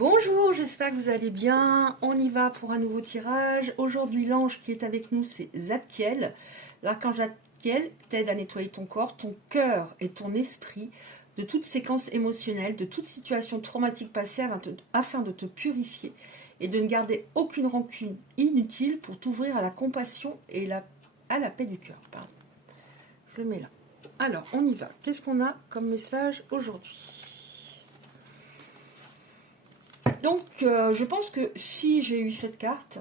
Bonjour, j'espère que vous allez bien. On y va pour un nouveau tirage. Aujourd'hui, l'ange qui est avec nous, c'est Zadkiel. L'archange Zadkiel t'aide à nettoyer ton corps, ton cœur et ton esprit de toute séquence émotionnelle, de toute situation traumatique passée afin de te purifier et de ne garder aucune rancune inutile pour t'ouvrir à la compassion et à la paix du cœur. Pardon. Je le mets là. Alors, on y va. Qu'est-ce qu'on a comme message aujourd'hui ? Donc, je pense que si j'ai eu cette carte,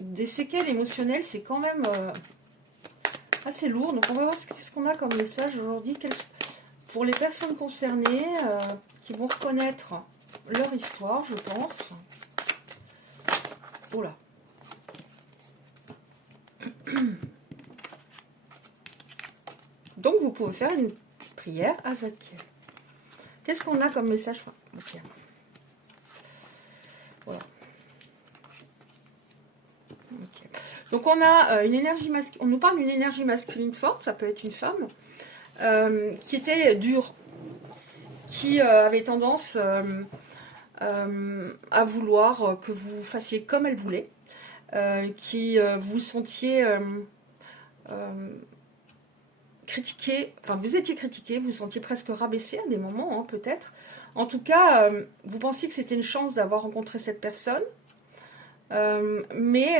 des séquelles émotionnelles, c'est quand même assez lourd. Donc, on va voir ce qu'on a comme message aujourd'hui. Pour les personnes concernées, qui vont reconnaître leur histoire, je pense. Oh là. Donc, vous pouvez faire une prière à Zadkiel. Qu'est-ce qu'on a comme message? Okay. Voilà. Okay. Donc on a une énergie masculine, on nous parle d'une énergie masculine forte, ça peut être une femme, qui était dure, qui avait tendance à vouloir que vous fassiez comme elle voulait, qui vous sentiez critiqué, enfin vous étiez critiqué, vous vous sentiez presque rabaissé à des moments, hein, peut-être. En tout cas, vous pensiez que c'était une chance d'avoir rencontré cette personne, mais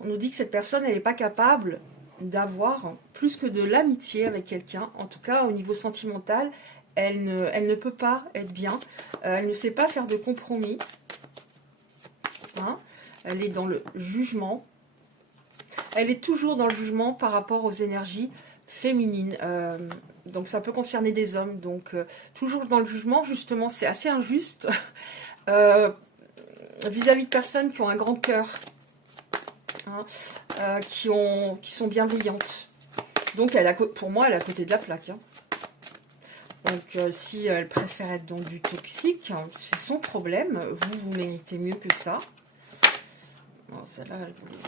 on nous dit que cette personne, elle n'est pas capable d'avoir plus que de l'amitié avec quelqu'un. En tout cas, au niveau sentimental, elle ne peut pas être bien. Elle ne sait pas faire de compromis. Hein, elle est dans le jugement. Elle est toujours dans le jugement par rapport aux énergies féminines. Donc ça peut concerner des hommes. Donc toujours dans le jugement, justement, c'est assez injuste vis-à-vis de personnes qui ont un grand cœur, hein, qui sont bienveillantes. Donc pour moi, elle est à côté de la plaque. Hein. Donc si elle préfère être dans du toxique, hein, c'est son problème. Vous méritez mieux que ça. Celle-là, elle voulait...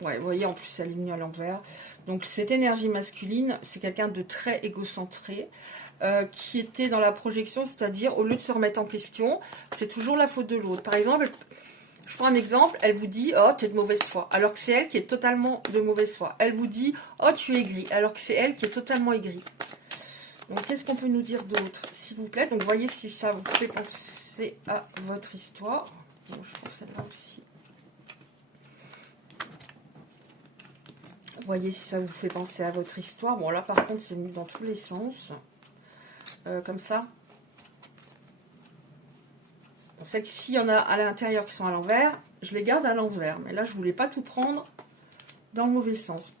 Ouais, vous voyez, en plus, elle est ligne à l'envers. Donc, cette énergie masculine, c'est quelqu'un de très égocentré, qui était dans la projection, c'est-à-dire, au lieu de se remettre en question, c'est toujours la faute de l'autre. Par exemple, je prends un exemple, elle vous dit « Oh, tu es de mauvaise foi », alors que c'est elle qui est totalement de mauvaise foi. Elle vous dit « Oh, tu es aigri », alors que c'est elle qui est totalement aigrie. Donc, qu'est-ce qu'on peut nous dire d'autre, s'il vous plaît? Donc, voyez si ça vous fait penser à votre histoire. Bon, je prends celle-là aussi. Voyez si ça vous fait penser à votre histoire. Bon, là, par contre, c'est mis dans tous les sens. Comme ça. On sait que s'il y en a à l'intérieur qui sont à l'envers, je les garde à l'envers. Mais là, je ne voulais pas tout prendre dans le mauvais sens.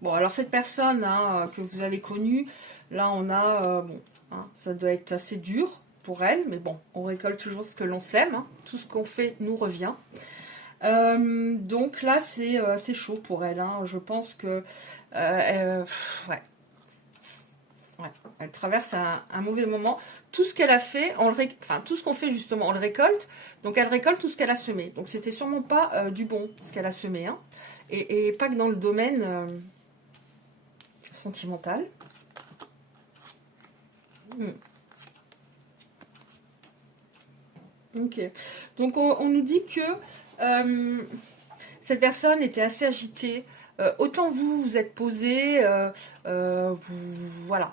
Bon, alors cette personne, hein, que vous avez connue, là, on a... bon, hein, ça doit être assez dur pour elle. Mais bon, on récolte toujours ce que l'on sème. Hein. Tout ce qu'on fait nous revient. Donc là, c'est assez chaud pour elle. Hein. Je pense que... ouais. Ouais, elle traverse un mauvais moment. Tout ce qu'elle a fait, tout ce qu'on fait justement, on le récolte. Donc elle récolte tout ce qu'elle a semé. Donc c'était sûrement pas du bon ce qu'elle a semé. Hein. Et pas que dans le domaine sentimental. Ok. Donc on nous dit que cette personne était assez agitée. Autant vous êtes posé, voilà.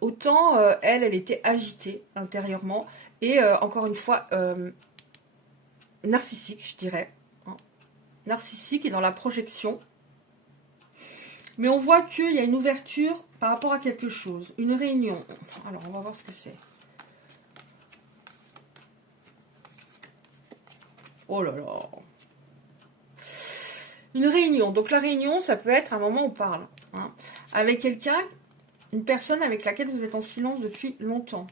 Autant elle était agitée intérieurement. Et encore une fois, narcissique, je dirais. Hein. Narcissique et dans la projection. Mais on voit qu'il y a une ouverture par rapport à quelque chose. Une réunion. Alors, on va voir ce que c'est. Oh là là. Une réunion. Donc la réunion, ça peut être un moment où on parle. Hein, avec quelqu'un, une personne avec laquelle vous êtes en silence depuis longtemps.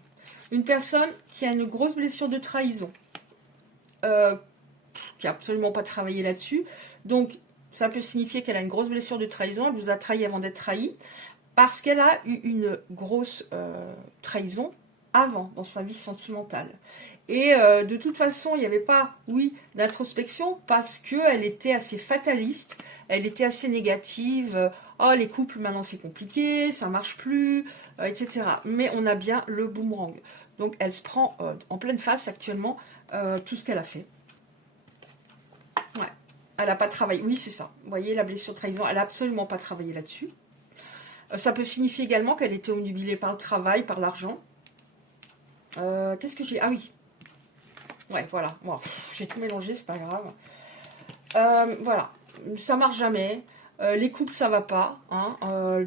Une personne qui a une grosse blessure de trahison. Qui n'a absolument pas travaillé là-dessus. Donc, ça peut signifier qu'elle a une grosse blessure de trahison. Elle vous a trahi avant d'être trahie. Parce qu'elle a eu une grosse trahison avant dans sa vie sentimentale. Et de toute façon, il n'y avait pas, oui, d'introspection parce qu'elle était assez fataliste, elle était assez négative. Oh, les couples, maintenant, c'est compliqué, ça marche plus, etc. Mais on a bien le boomerang. Donc, elle se prend en pleine face actuellement tout ce qu'elle a fait. Ouais. Elle n'a pas travaillé. Oui, c'est ça. Vous voyez, la blessure de trahison, elle n'a absolument pas travaillé là-dessus. Ça peut signifier également qu'elle était omnubilée par le travail, par l'argent. Qu'est-ce que j'ai? Ah oui. Ouais, voilà. Bon, j'ai tout mélangé, c'est pas grave. Voilà. Ça marche jamais. Les couples, ça va pas. Hein.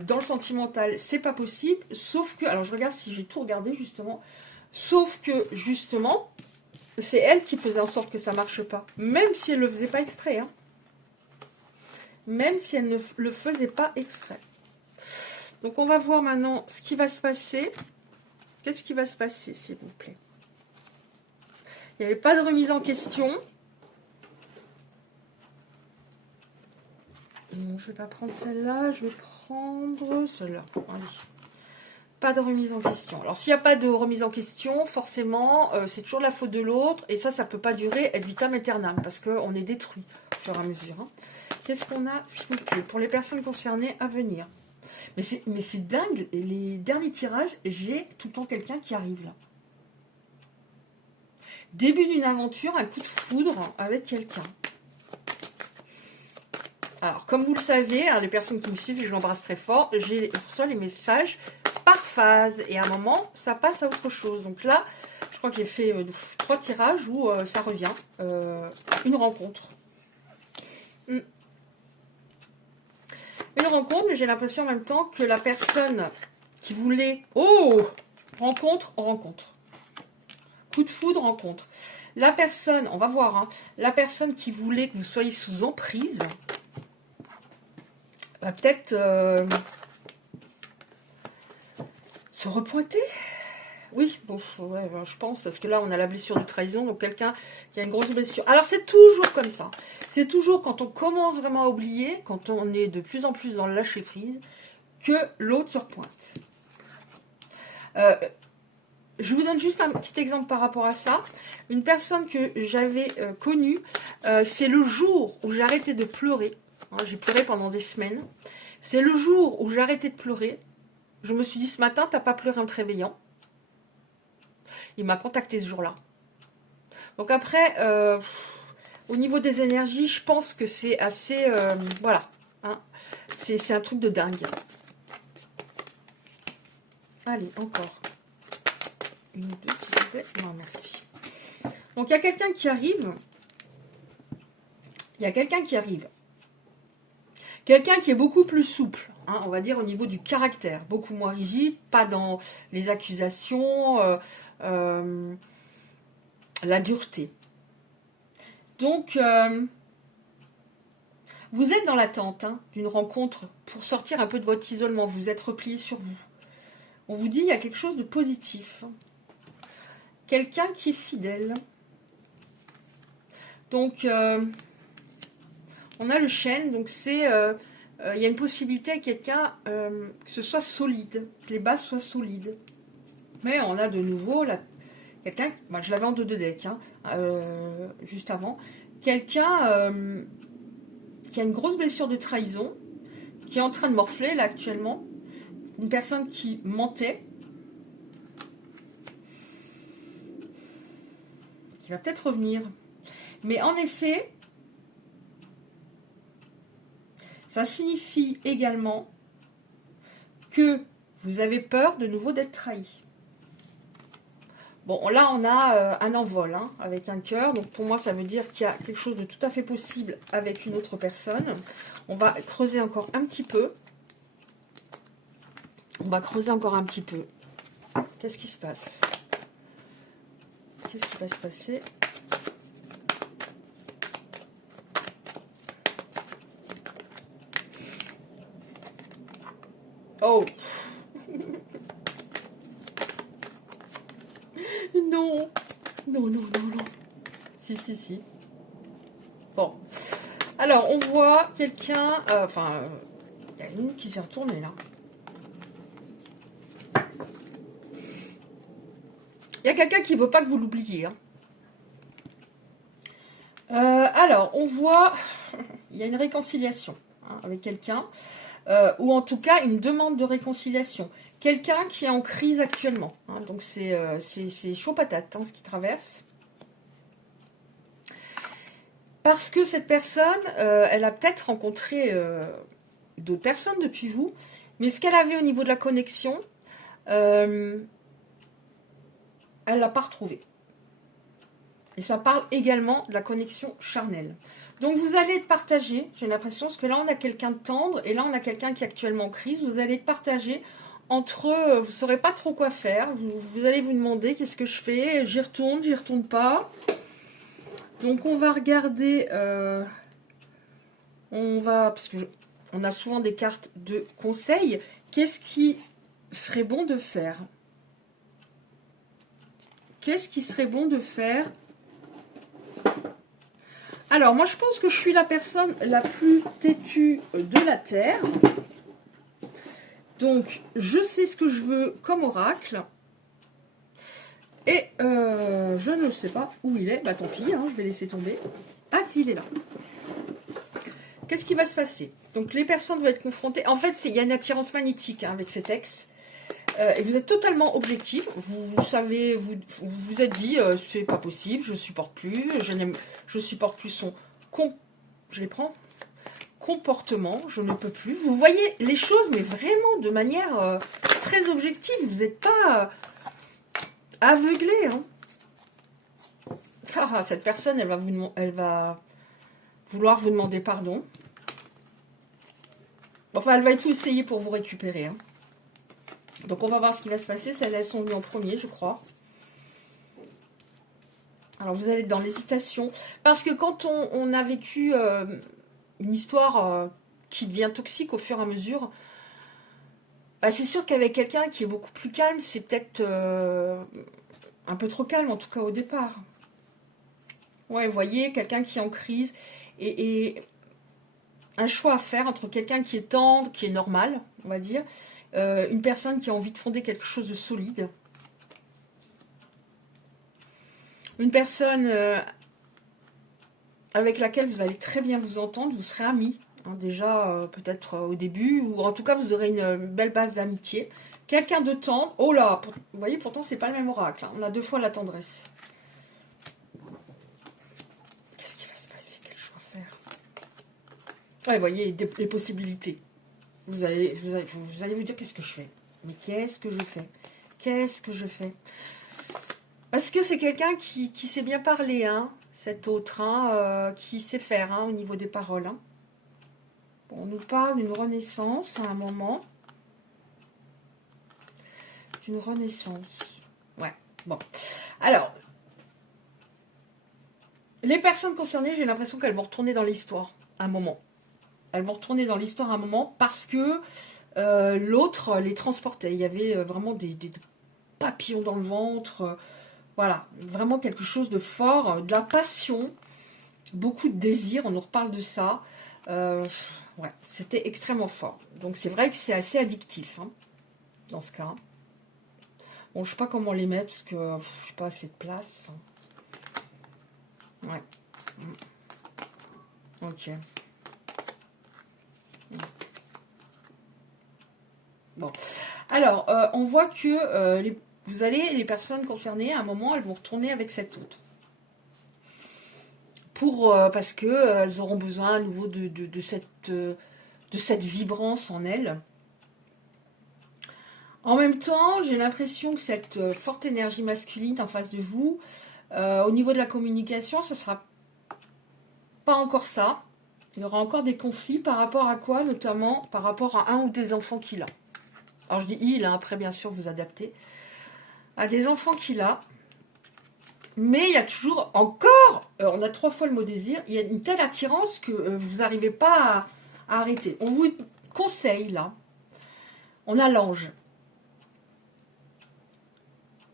Dans le sentimental, c'est pas possible. Sauf que... Alors, je regarde si j'ai tout regardé, justement. Sauf que, justement, c'est elle qui faisait en sorte que ça marche pas. Même si elle le faisait pas exprès. Hein. Même si elle ne le faisait pas exprès. Donc, on va voir maintenant ce qui va se passer. Qu'est-ce qui va se passer, s'il vous plaît? Il n'y avait pas de remise en question. Non, je ne vais pas prendre celle-là. Je vais prendre celle-là. Allez. Pas de remise en question. Alors, s'il n'y a pas de remise en question, forcément, c'est toujours la faute de l'autre. Et ça ne peut pas durer ad vitam aeternam. Parce qu'on est détruit au fur et à mesure. Hein. Qu'est-ce qu'on a, s'il vous plaît, pour les personnes concernées à venir? Mais c'est dingue. Les derniers tirages, j'ai tout le temps quelqu'un qui arrive là. Début d'une aventure, un coup de foudre avec quelqu'un. Alors, comme vous le savez, hein, les personnes qui me suivent, je l'embrasse très fort, je reçois les messages par phase. Et à un moment, ça passe à autre chose. Donc là, je crois que j'ai fait 3 tirages où ça revient. Une rencontre. Une rencontre, mais j'ai l'impression en même temps que la personne qui voulait... Oh! Rencontre, rencontre. Coup de foudre, rencontre. La personne, on va voir, hein, la personne qui voulait que vous soyez sous emprise, va peut-être se repointer. Oui, bon, ouais, je pense, parce que là, on a la blessure de trahison, donc quelqu'un qui a une grosse blessure. Alors, c'est toujours comme ça. C'est toujours quand on commence vraiment à oublier, quand on est de plus en plus dans le lâcher-prise, que l'autre se repointe. Je vous donne juste un petit exemple par rapport à ça. Une personne que j'avais connue, c'est le jour où j'ai arrêté de pleurer. Hein, j'ai pleuré pendant des semaines. C'est le jour où j'ai arrêté de pleurer. Je me suis dit, ce matin, t'as pas pleuré en te réveillant. Il m'a contacté ce jour-là. Donc après, au niveau des énergies, je pense que c'est assez... voilà. Hein, c'est un truc de dingue. Allez, encore. Une ou deux, s'il vous plaît. Non, merci. Donc, il y a quelqu'un qui arrive. Il y a quelqu'un qui arrive. Quelqu'un qui est beaucoup plus souple, hein, on va dire au niveau du caractère. Beaucoup moins rigide, pas dans les accusations, la dureté. Donc, vous êtes dans l'attente hein, d'une rencontre pour sortir un peu de votre isolement. Vous êtes replié sur vous. On vous dit il y a quelque chose de positif. Quelqu'un qui est fidèle. Donc, on a le chêne. Donc, c'est... il y a une possibilité à quelqu'un que ce soit solide. Que les bases soient solides. Mais on a de nouveau quelqu'un... Bah, je l'avais en 2 decks. Hein, juste avant. Quelqu'un qui a une grosse blessure de trahison. Qui est en train de morfler, là, actuellement. Une personne qui mentait. Qui va peut-être revenir. Mais en effet, ça signifie également que vous avez peur de nouveau d'être trahi. Bon, là, on a un envol hein, avec un cœur. Donc, pour moi, ça veut dire qu'il y a quelque chose de tout à fait possible avec une autre personne. On va creuser encore un petit peu. On va creuser encore un petit peu. Qu'est-ce qui se passe? Qu'est-ce qui va se passer? Oh! Non! Non, non, non, non. Si, si, si. Bon. Alors, on voit quelqu'un... il y a une qui s'est retournée, là. Il y a quelqu'un qui ne veut pas que vous l'oubliez. Hein. Alors, on voit, il y a une réconciliation hein, avec quelqu'un, ou en tout cas une demande de réconciliation. Quelqu'un qui est en crise actuellement. Hein, donc, c'est chaud patate hein, ce qui traverse. Parce que cette personne, elle a peut-être rencontré d'autres personnes depuis vous, mais ce qu'elle avait au niveau de la connexion, elle ne l'a pas retrouvé. Et ça parle également de la connexion charnelle. Donc vous allez être partagé, j'ai l'impression, parce que là on a quelqu'un de tendre, et là on a quelqu'un qui est actuellement en crise, vous allez être partagé entre, vous ne saurez pas trop quoi faire, vous allez vous demander qu'est-ce que je fais, j'y retourne pas. Donc on va regarder, parce que on a souvent des cartes de conseils, qu'est-ce qui serait bon de faire? Qu'est-ce qui serait bon de faire? Alors, moi, je pense que je suis la personne la plus têtue de la Terre. Donc, je sais ce que je veux comme oracle. Et je ne sais pas où il est. Bah, tant pis, hein, je vais laisser tomber. Ah, si, il est là. Qu'est-ce qui va se passer? Donc, les personnes vont être confrontées. En fait, il y a une attirance magnétique hein, avec ces textes. Et vous êtes totalement objectif. Vous savez, vous êtes dit, c'est pas possible, je supporte plus, je supporte plus son je les prends, comportement, je ne peux plus. Vous voyez les choses, mais vraiment de manière très objective. Vous n'êtes pas aveuglé. Hein. Car cette personne, elle va vouloir vous demander pardon. Enfin, elle va tout essayer pour vous récupérer. Hein. Donc, on va voir ce qui va se passer. Celles-là, elles sont venues en premier, je crois. Alors, vous allez être dans l'hésitation. Parce que quand on a vécu une histoire qui devient toxique au fur et à mesure, bah, c'est sûr qu'avec quelqu'un qui est beaucoup plus calme, c'est peut-être un peu trop calme, en tout cas au départ. Ouais, vous voyez, quelqu'un qui est en crise et un choix à faire entre quelqu'un qui est tendre, qui est normal, on va dire, une personne qui a envie de fonder quelque chose de solide. Une personne avec laquelle vous allez très bien vous entendre, vous serez amis. Hein, déjà, peut-être au début, ou en tout cas, vous aurez une belle base d'amitié. Quelqu'un de tendre. Oh là, vous voyez, pourtant, c'est pas le même oracle. Hein, on a 2 fois la tendresse. Qu'est-ce qui va se passer? Quel choix faire? Ouais, vous voyez, les possibilités. Vous allez vous dire, qu'est-ce que je fais? Mais qu'est-ce que je fais? Qu'est-ce que je fais? Parce que c'est quelqu'un qui sait bien parler, hein, cet autre, hein, qui sait faire hein, au niveau des paroles. Hein. Bon, on nous parle d'une renaissance à un moment. D'une renaissance. Ouais, bon. Alors, les personnes concernées, j'ai l'impression qu'elles vont retourner dans l'histoire à un moment. Elles vont retourner dans l'histoire à un moment parce que l'autre les transportait. Il y avait vraiment des papillons dans le ventre. Voilà, vraiment quelque chose de fort, de la passion, beaucoup de désir, on nous reparle de ça. Ouais, c'était extrêmement fort. Donc c'est vrai que c'est assez addictif, hein, dans ce cas. Bon, je sais pas comment les mettre, parce que je sais pas assez de place. Ouais. Ok. Bon. Alors, on voit que les personnes concernées, à un moment, elles vont retourner avec cet autre. Parce qu'elles auront besoin à nouveau de cette vibrance en elles. En même temps, j'ai l'impression que cette forte énergie masculine en face de vous, au niveau de la communication, ce ne sera pas encore ça. Il y aura encore des conflits par rapport à quoi? Notamment par rapport à un ou des enfants qu'il a. Alors je dis il, hein, après bien sûr vous adaptez. À des enfants qu'il a. Mais il y a toujours encore, on a 3 fois le mot désir, il y a une telle attirance que vous n'arrivez pas à arrêter. On vous conseille là, on a l'ange.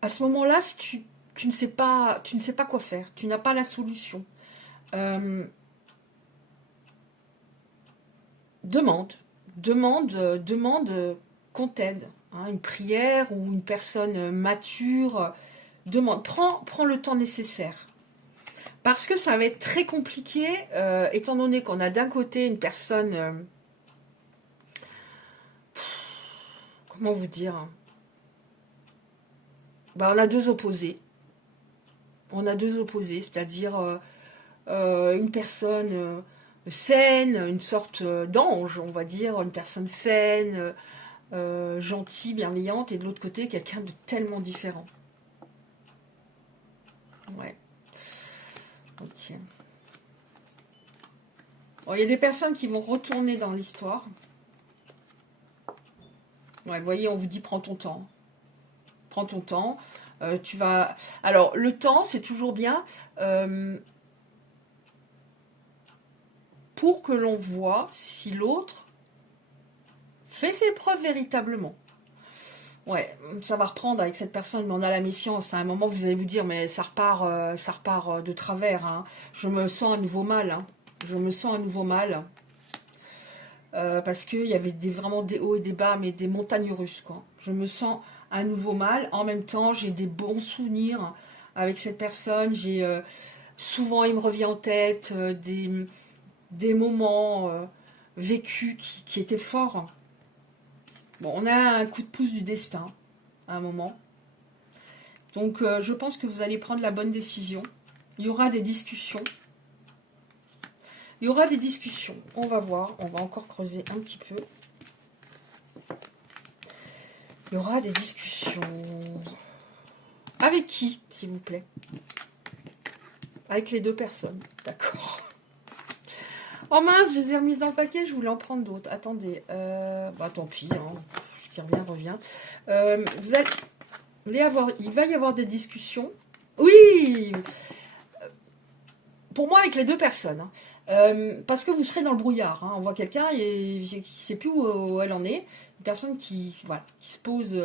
À ce moment-là, si tu ne sais pas quoi faire, tu n'as pas la solution. Demande qu'on t'aide. Hein, une prière ou une personne mature demande, prends le temps nécessaire. Parce que ça va être très compliqué, étant donné qu'on a d'un côté une personne... comment vous dire? Ben, on a deux opposés. On a deux opposés, c'est-à-dire une personne saine, une sorte d'ange, on va dire, une personne saine, gentille, bienveillante, et de l'autre côté, quelqu'un de tellement différent. Ouais. Ok. Bon, il y a des personnes qui vont retourner dans l'histoire. Ouais, vous voyez, on vous dit prends ton temps. Prends ton temps. Tu vas... Alors, le temps, c'est toujours bien pour que l'on voit si l'autre fait ses preuves véritablement. Ouais, ça va reprendre avec cette personne, mais on a la méfiance. À un moment, vous allez vous dire, mais ça repart de travers. Hein. Je me sens à nouveau mal. Hein. Je me sens à nouveau mal. Parce qu'il y avait vraiment des hauts et des bas, mais des montagnes russes, quoi. Je me sens à nouveau mal. En même temps, j'ai des bons souvenirs avec cette personne. J'ai souvent, il me revient en tête des moments vécus qui étaient forts. Bon, on a un coup de pouce du destin à un moment. Donc, je pense que vous allez prendre la bonne décision. Il y aura des discussions. Il y aura des discussions. On va voir. On va encore creuser un petit peu. Il y aura des discussions. Avec qui, s'il vous plaît? Avec les deux personnes. D'accord. Oh mince, je les ai remises dans le paquet. Je voulais en prendre d'autres. Attendez. Bah, tant pis. Hein. Ce qui revient, revient. Il va y avoir des discussions. Oui. Pour moi, avec les deux personnes. Hein. Parce que vous serez dans le brouillard. Hein. On voit quelqu'un qui ne sait plus où elle en est. Une personne qui se pose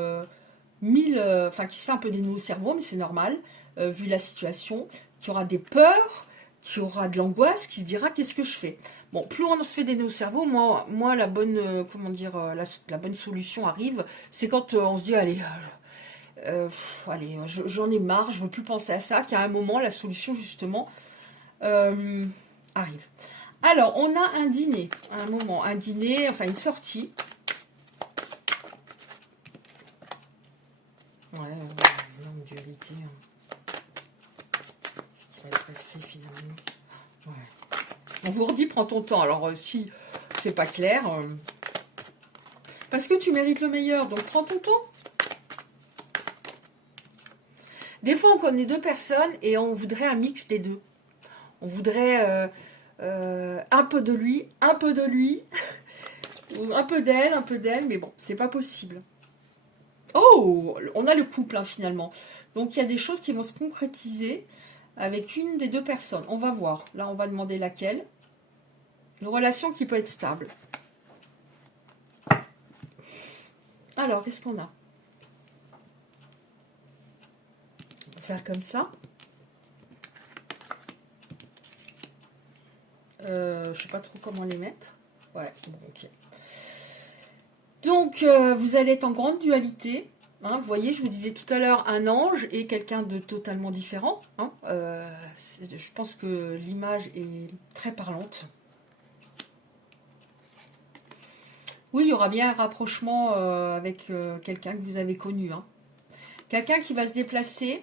qui se fait un peu des nœuds au cerveau, mais c'est normal, vu la situation, qui aura des peurs, qui aura de l'angoisse, qui se dira qu'est-ce que je fais. Bon, plus on se fait des nœuds au cerveau, moi la bonne, la bonne solution arrive, c'est quand on se dit allez, j'en ai marre, je veux plus penser à ça, qu'à un moment la solution justement arrive. Alors, on a un dîner, enfin une sortie. Ouais, longue dualité. Ça va être passé finalement. Ouais. On vous redit, prends ton temps. Alors, si c'est pas clair, parce que tu mérites le meilleur, donc prends ton temps. Des fois, on connaît deux personnes et on voudrait un mix des deux. On voudrait un peu de lui, un peu de lui, ou un peu d'elle, mais bon, c'est pas possible. Oh, on a le couple hein, finalement. Donc, il y a des choses qui vont se concrétiser avec une des deux personnes. On va voir. Là, on va demander laquelle. Une relation qui peut être stable. Alors, qu'est-ce qu'on a? On va faire comme ça. Je sais pas trop comment les mettre. Ouais, bon, ok. Donc, vous allez être en grande dualité. Hein, vous voyez, je vous disais tout à l'heure un ange et quelqu'un de totalement différent. Hein, je pense que l'image est très parlante. Oui, il y aura bien un rapprochement avec quelqu'un que vous avez connu. Hein. Quelqu'un qui va se déplacer.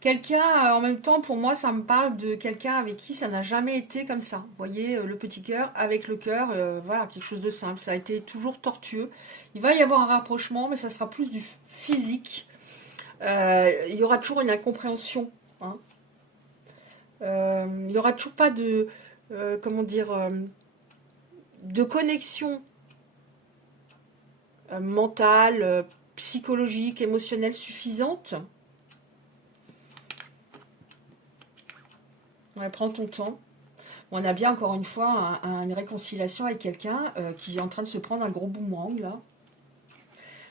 Quelqu'un, en même temps, pour moi, ça me parle de quelqu'un avec qui ça n'a jamais été comme ça. Vous voyez, le petit cœur avec le cœur, voilà, quelque chose de simple. Ça a été toujours tortueux. Il va y avoir un rapprochement, mais ça sera plus du physique. Il y aura toujours une incompréhension. Hein. Il n'y aura toujours pas de, de connexion mentale, psychologique, émotionnelle suffisante. Ouais, prends ton temps. On a bien, encore une fois, une réconciliation avec quelqu'un qui est en train de se prendre un gros boomerang, là.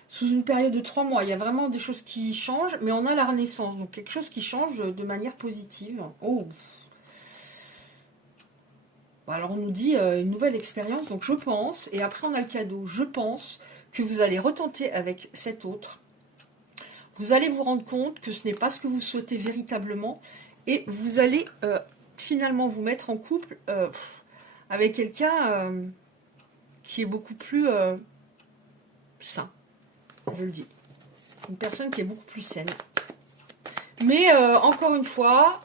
Sous une période de 3 mois, il y a vraiment des choses qui changent, mais on a la renaissance. Donc, quelque chose qui change de manière positive. Oh! Bon, alors, on nous dit une nouvelle expérience. Donc, je pense, et après, on a le cadeau. Je pense que vous allez retenter avec cet autre. vous allez vous rendre compte que ce n'est pas ce que vous souhaitez véritablement. Et vous allez finalement vous mettre en couple avec quelqu'un qui est beaucoup plus sain, je le dis. Une personne qui est beaucoup plus saine. Mais encore une fois,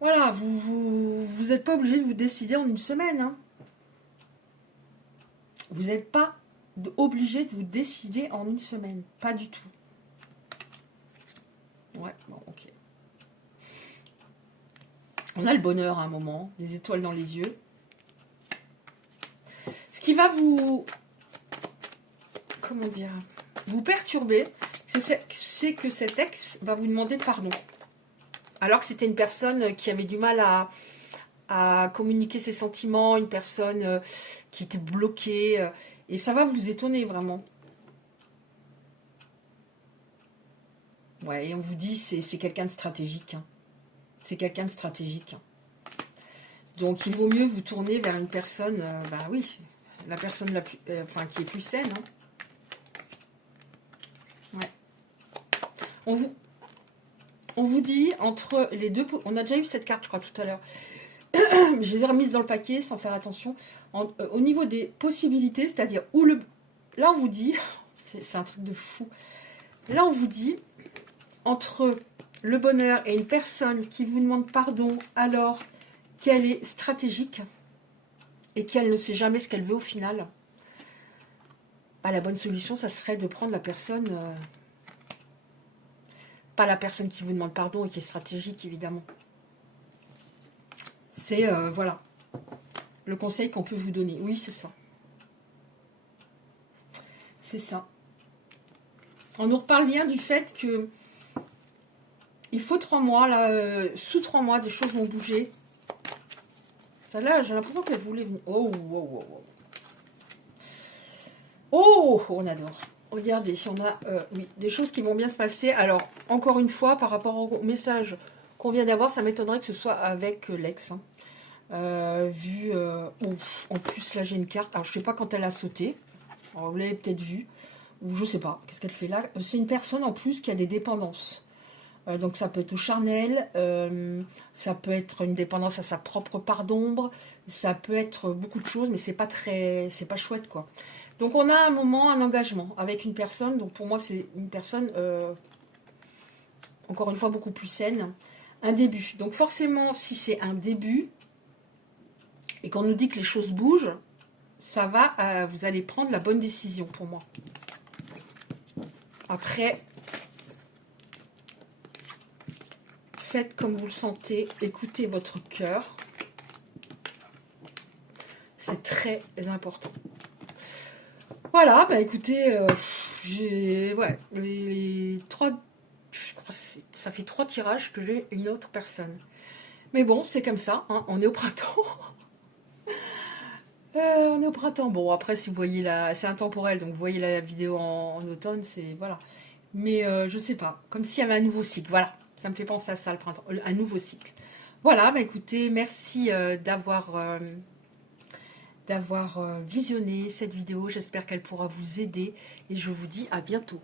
voilà, vous n'êtes pas obligé de vous décider en une semaine. Hein. Vous n'êtes pas obligé de vous décider en une semaine. Pas du tout. Ouais, bon, ok. On a le bonheur à un moment, des étoiles dans les yeux. Ce qui va vous... Comment dire, vous perturber, c'est que cet ex va vous demander pardon. Alors que c'était une personne qui avait du mal à communiquer ses sentiments, une personne qui était bloquée. Et ça va vous étonner vraiment. Ouais, et on vous dit c'est quelqu'un de stratégique. Hein. C'est quelqu'un de stratégique. Donc il vaut mieux vous tourner vers une personne, bah oui, la personne la plus, qui est plus saine. Hein. Ouais. On vous dit entre les deux... On a déjà eu cette carte, je crois, tout à l'heure. Je les ai remises dans le paquet sans faire attention. Au niveau des possibilités, c'est-à-dire où le... Là, on vous dit... C'est un truc de fou. Là, on vous dit, entre le bonheur et une personne qui vous demande pardon alors qu'elle est stratégique et qu'elle ne sait jamais ce qu'elle veut au final, bah, la bonne solution, ça serait de prendre la personne... Pas la personne qui vous demande pardon et qui est stratégique, évidemment. C'est, voilà, le conseil qu'on peut vous donner. Oui, c'est ça. C'est ça. On nous reparle bien du fait que il faut 3 mois, là, sous 3 mois, des choses vont bouger. Celle-là, j'ai l'impression qu'elle voulait venir. Oh, oh, oh, oh. Oh, on adore. Regardez, si on a oui, des choses qui vont bien se passer. Alors, encore une fois, par rapport au message qu'on vient d'avoir, ça m'étonnerait que ce soit avec l'ex. Hein. En plus, là, j'ai une carte. Alors, je sais pas quand elle a sauté. Alors, vous l'avez peut-être vu. Ou je sais pas. Qu'est-ce qu'elle fait là? C'est une personne, en plus, qui a des dépendances. Donc, ça peut être au charnel. Ça peut être une dépendance à sa propre part d'ombre. Ça peut être beaucoup de choses, mais c'est pas chouette, quoi. Donc, on a un moment, un engagement avec une personne. Donc, pour moi, c'est une personne, encore une fois, beaucoup plus saine. Un début. Donc, forcément, si c'est un début et qu'on nous dit que les choses bougent, ça va, vous allez prendre la bonne décision pour moi. Après, faites comme vous le sentez. Écoutez votre cœur. C'est très important. Voilà, bah écoutez, j'ai les 3, je crois que ça fait 3 tirages que j'ai une autre personne. Mais bon, c'est comme ça, hein, on est au printemps. On est au printemps. Bon, après, si vous voyez c'est intemporel, donc vous voyez la vidéo en automne, c'est voilà. Mais je sais pas, comme s'il y avait un nouveau cycle. Voilà, ça me fait penser à ça le printemps, un nouveau cycle. Voilà, bah écoutez, merci d'avoir visionné cette vidéo. J'espère qu'elle pourra vous aider et je vous dis à bientôt.